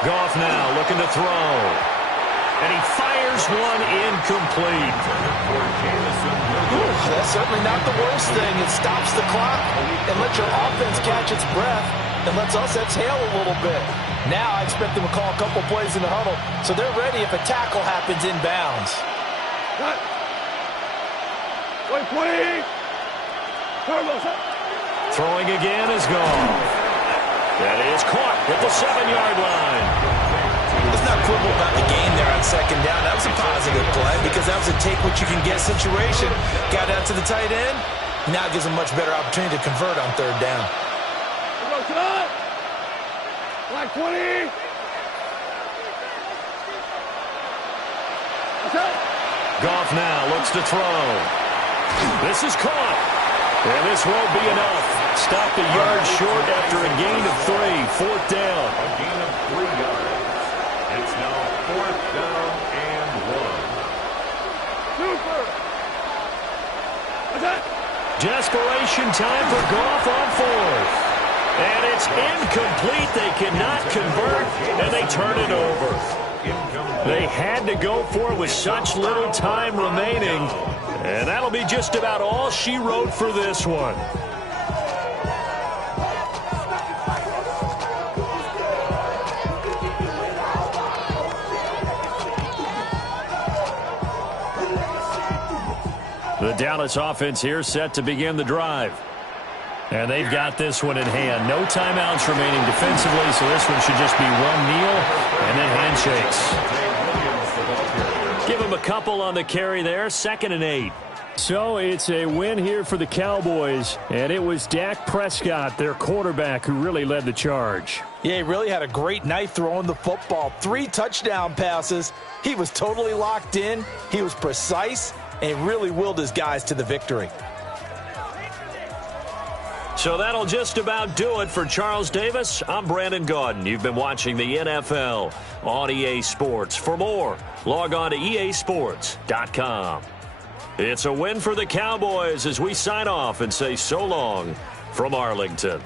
Goff now looking to throw. And he Here's one incomplete. That's certainly not the worst thing. It stops the clock and lets your offense catch its breath and lets us exhale a little bit. Now I expect them to call a couple plays in the huddle so they're ready if a tackle happens inbounds. Cut. Wait, 20. Turbo, set. Throwing again is gone. That is caught at the 7-yard line. Let's not quibble about the game there on second down. That was a positive play because that was a take-what-you-can-get situation. Got out to the tight end. Now it gives them much better opportunity to convert on third down. Turbo, set. Like 20. Set. Goff now looks to throw. This is caught. And this won't be enough. Stopped a yard short after a gain of 3. Fourth down. A gain of 3 yards. It's now 4th down and 1. Super. Attack. Desperation time for Goff on 4th. And it's incomplete. They cannot convert, and they turn it over. They had to go for it with such little time remaining. And that'll be just about all she wrote for this one. The Dallas offense here set to begin the drive. And they've got this one in hand. No timeouts remaining defensively, so this one should just be one kneel and then handshakes. Give him a couple on the carry there, 2nd and 8. So it's a win here for the Cowboys, and it was Dak Prescott, their quarterback, who really led the charge. Yeah, he really had a great night throwing the football. 3 touchdown passes. He was totally locked in. He was precise, and he really willed his guys to the victory. So that'll just about do it for Charles Davis. I'm Brandon Gaudin. You've been watching the NFL on EA Sports. For more, log on to easports.com. It's a win for the Cowboys as we sign off and say so long from Arlington.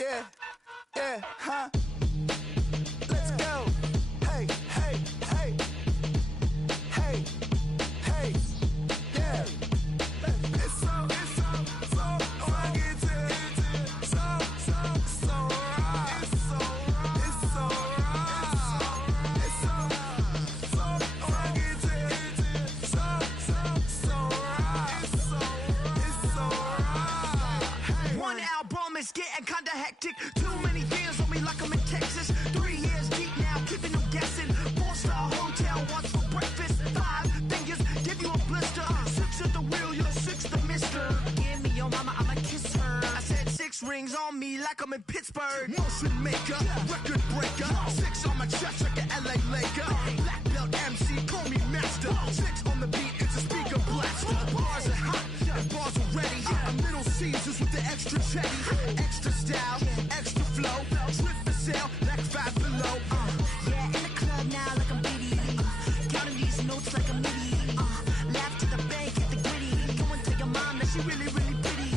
Yeah, yeah, huh? Let's go. Hey, hey, hey. Hey, hey, yeah. It's so rugged. So right. It's so rugged. It's so right. Hey. One album is getting kinda hectic. Too many fans on me like I'm in Texas. 3 years deep now, keeping them guessing. 4-star hotel, what's for breakfast? 5 fingers, give you a blister. 6 at the wheel, you're 6 the mister. Give me your mama, I'ma kiss her. I said 6 rings on me like I'm in Pittsburgh. Motion maker, record breaker. 6 on my chest like an LA Laker. Black belt MC, call me master. 6 on the beat, it's a speaker blaster. Bars are hot, and bars are ready. A middle Caesars with the extra chetty. Extra style, extra flow. Trip for sale, like 5 below. Yeah, in the club now like I'm Diddy. Counting these notes like I'm Nitty. Laugh to the bank, hit the gritty. Go and tell your mom that she really, really pretty.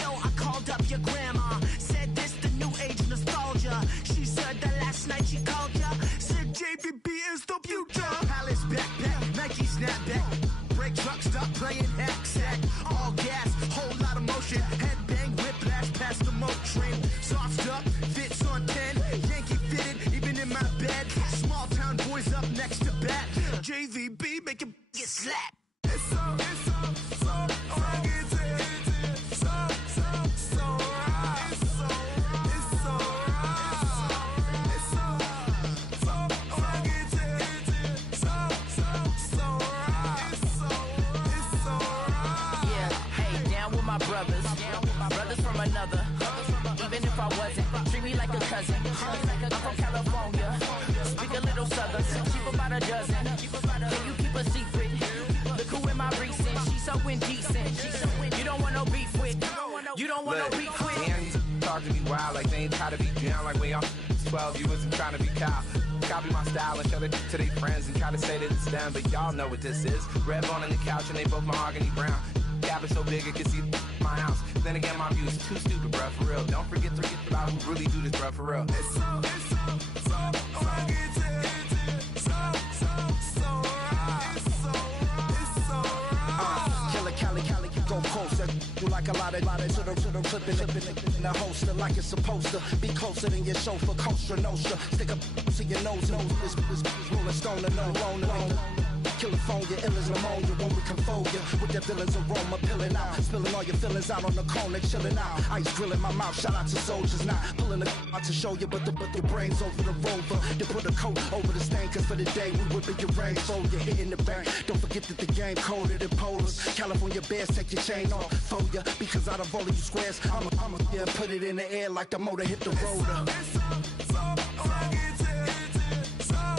Yo, I called up your grandma. Said this the new age nostalgia. She said that last night she called ya. Said JBB is the future. Palace backpack, Nike snapback. Break truck, stop playing hack sack. All gas, whole lot of motion. Headbang, whiplash past the moat train. Sauced up, fits on 10. Yankee fitted, even in my bed. Small town boys up next to bat. JVB, make it get slapped. It's so rugged. So right. It's so rugged. It's so right. Yeah, hey, down with my brothers. Brothers from another. Even if I wasn't, treat me like a cousin. I'm from California. Speak a little southern. Cheap about a dozen. Can you keep a secret? Look who in my recent. She's so indecent. You don't want no beef with. You don't want no beef with. Damn, talk to me wild like they ain't try to be down. Like when y'all 12, you wasn't trying to be Kyle. Copy my style and show it to their friends and try to say that it's them, but y'all know what this is. Red bone on the couch and they both mahogany brown. Gap is so big it can see my house. Then again, my view is too stupid, bruh, for real. Don't forget about who really do this, bruh, for real. It's so rugged. So right. It's so right. Killer Cali, go closer. You like a lot of to the clipping in the holster like it's supposed to be closer than your chauffeur. Coaster Nostra, stick up to your nose. This rolling stone and alone. California, ill as pneumonia when we come for you. With the villain's aroma peeling out. Spilling all your feelings out on the corner, chilling out. Ice grilling my mouth, shout out to soldiers now. Pulling the out to show you, but the brains over the rover. They put a coat over the stain, cause for the day we whipping your rain. So you're hitting the bank. Don't forget that the game colder than polars. California bears, take your chain off for ya. Because out of all of you squares, I'ma yeah, put it in the air like the motor hit the rotor. It's so rugged. So right. It's so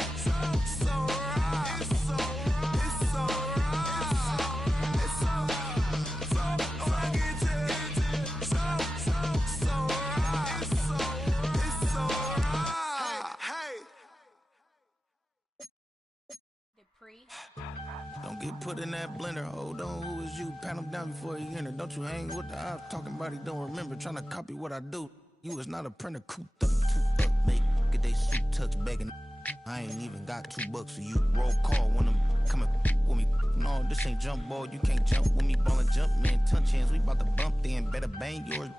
Don't get put in that blender. Hold on, who is you? Pat him down before he enter. Don't you hang with the ops talking about he don't remember. Trying to copy what I do. You is not a printer. Cooped up, too up, make get they suit tucks begging. I ain't even got $2 for you. Roll call when I'm coming with me. No, this ain't jump ball. You can't jump with me. Ballin' jump, man. Touch hands. We bout to bump then. Better bang yours.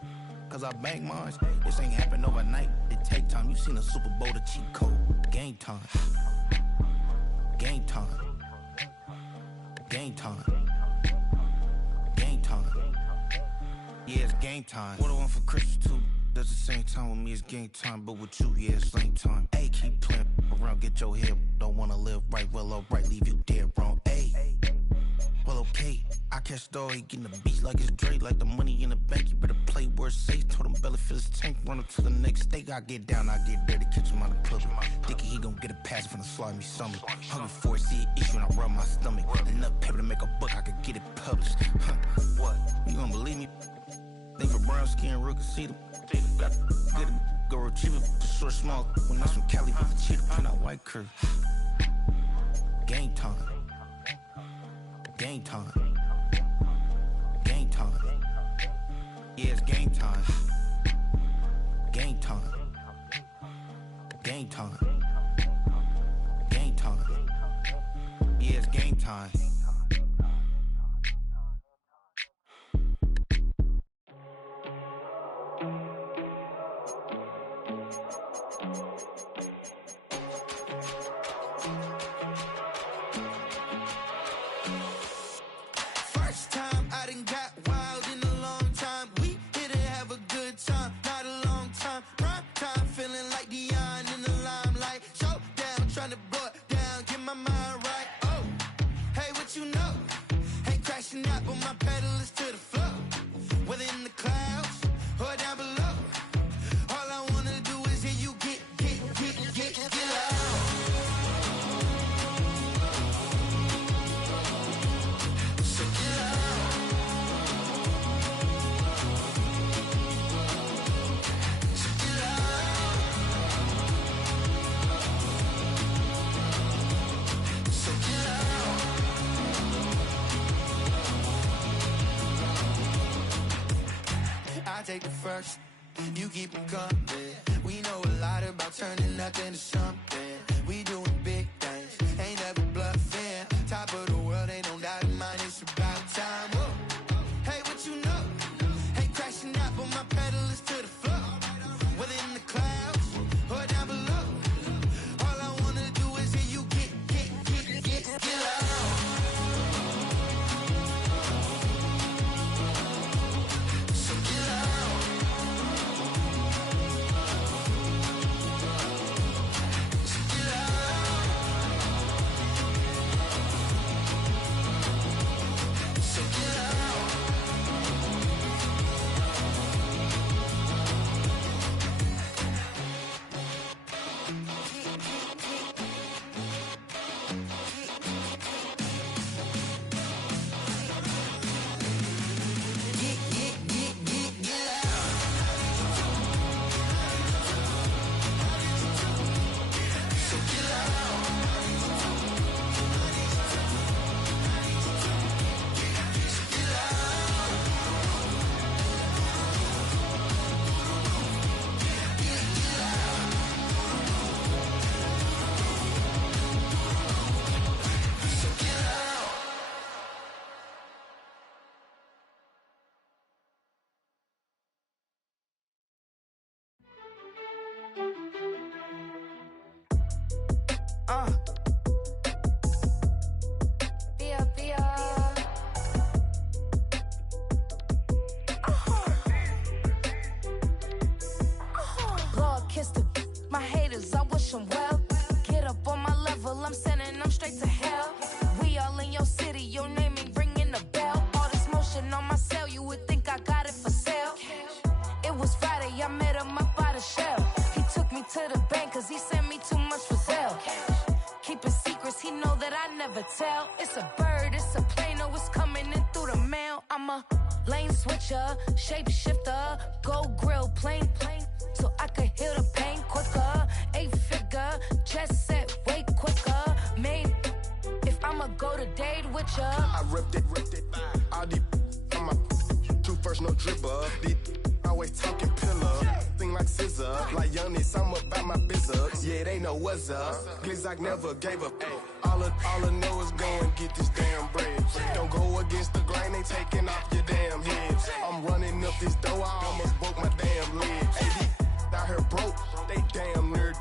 Cause I bang mine. This ain't happen overnight. It take time. You seen a Super Bowl, the cheat code. Game time. Game time. Game time. Game time. Yeah, it's game time. What I want for Christmas too. Does the same time with me, it's game time. But with you, yeah, it's lame time. Ayy, keep playing around, get your head. Don't wanna live right, well, alright, leave you dead wrong. Ayy, well, okay. I catch the dog, he getting the beat like it's Dre. Like the money in the bank, you better play where it's safe. Told him belly fill his tank, run up to the next steak. I get down, I get dirty, catch him on the plug. Thinking he gon' get a pass from the slimy stomach. Hungry for it, see an issue and I rub my stomach. Enough paper to make a book, I could get it published. What? You gon' believe me? Think for brown skin, real can see them. Got get it, go retrieve it. Short, small, when that's from Cali with the cheetah print out white curve. Game time. Game time. Game time. Yeah, it's game time. time. First time I done got wild in a long time. We here to have a good time, not a long time. Prime time, feeling like Dion in the limelight. Showdown, trying to blow it down, get my mind right. Oh, hey, what you know? Ain't crashing out, but my pedal is to the floor. Whether in the clouds or down below, all I wanna do is hear you get loud. So get loud. So get loud. So get loud. I take the first, you keep it coming. We know a lot about turning nothing to something. We doing big things, ain't never bluffing. Top of the world, ain't no doubt in mine, it's about time. Whoa. Hey, what you know? Ain't crashing out, but my pedal is to the floor. Whether in the clouds or down below, all I wanna do is hear you get loud. So get loud. So get loud. So get loud. Get loud. So get loud. So get loud. Get loud. So get loud. Lord, kiss my haters, I wish them well. Get up on my level, I'm sending them straight to hell. We all in your city, your name ain't ringing the bell. All this motion on my cell, you would think I got it for sale. It was Friday, I met him up by the shell. He took me to the bank, cause he sent me too much for sale. Keeping secrets, he know that I never tell. It's a bird, it's a plane, oh, it's coming in through the mail. I'm a lane switcher, shapeshifter, go grill, plane, so I could heal the pain quicker. 8-figure, just set way quicker. Made, if I'ma go to date with ya. I ripped it. All these on my two first, no dribble. These always talking pillar. Thing like scissor. Like youngest, I'm about my business. Yeah, they know what's up. Glizzock never gave up. All I know is go and get this damn bread. Don't go against the grain, they taking off your damn heads. I'm running up this door, I almost broke my damn legs. Hey, these out here broke, they damn nerd.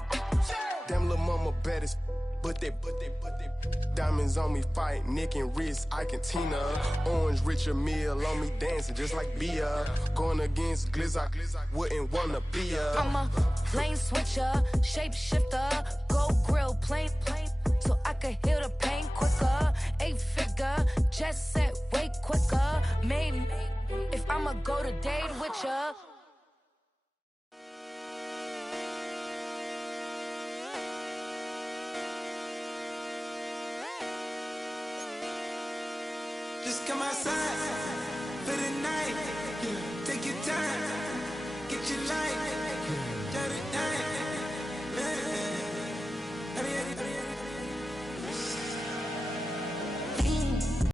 Damn little mama bad as but they diamonds on me fight, neck and wrist, I can Tina. Orange Richard Mill on me dancing just like Bia. Going against Glizzock, wouldn't wanna be ya. I'm a lane switcher, shapeshifter, go grill, plane, so I could heal the pain quicker. 8-figure, just set way quicker. Made, if I'ma go to date with ya. Just come outside for the night. Take your time, get your life.